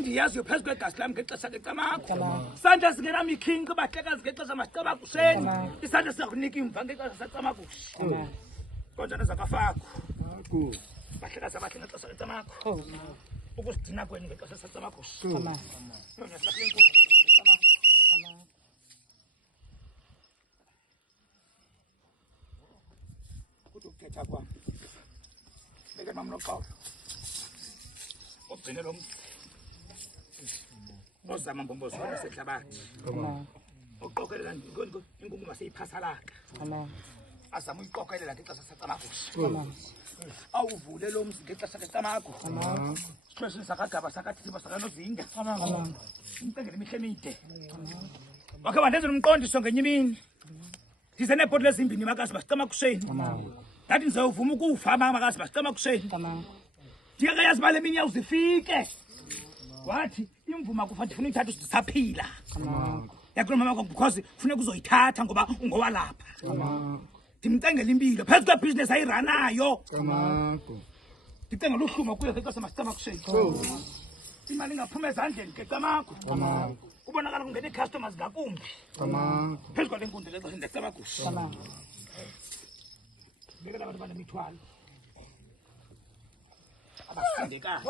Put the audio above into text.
endiyaziyo phezu kwegasi lam ngexesha lecamakho isandla singenam ikhinqi bahlekazi ngexesha masicamakusheni isandla sizakunika imva ngexesha sacamakushi konjani zakafakho bahlekazi abahle ngexesha lecamakho ukusidina kwenu ngexesha sacamakushi ukuthetha kwam beke mamnoqolo ogcine lo ozama mbombozo wasehlabathi uqokelela inkunkuma seyiphasalaka azama uyiqokelela ngexesha sacamakushi awuvule lo mzi ngexesha lecamakho sixheshini sakagaba sakathithiba sakanozinga umcengele imihle emide wakhe wandenzela umqondiso ngenye imini ndize neebhotile ezimbini makazi basicamakusheni ndathi ndizawuvuma ukufa makazi basicamakusheni ndiyakayazi bale mini yawuzifike wathi imvuma kufa ndifuna uyithatha usisaphila yakulo mama because funeka uzoyithatha ngoba ungowalapha ndimcengela impilo phezu kwebhizinesi ayiranayo ndicengela uhluma kuyo ngexesha masicamakusheni imali ingaphuma ezandleni ngecamakho kubonakala kungena ii-customers ngakumbi phezu kwale nkunde lexesha ndecamakushi bekela abantu banemithwalo abasindekayo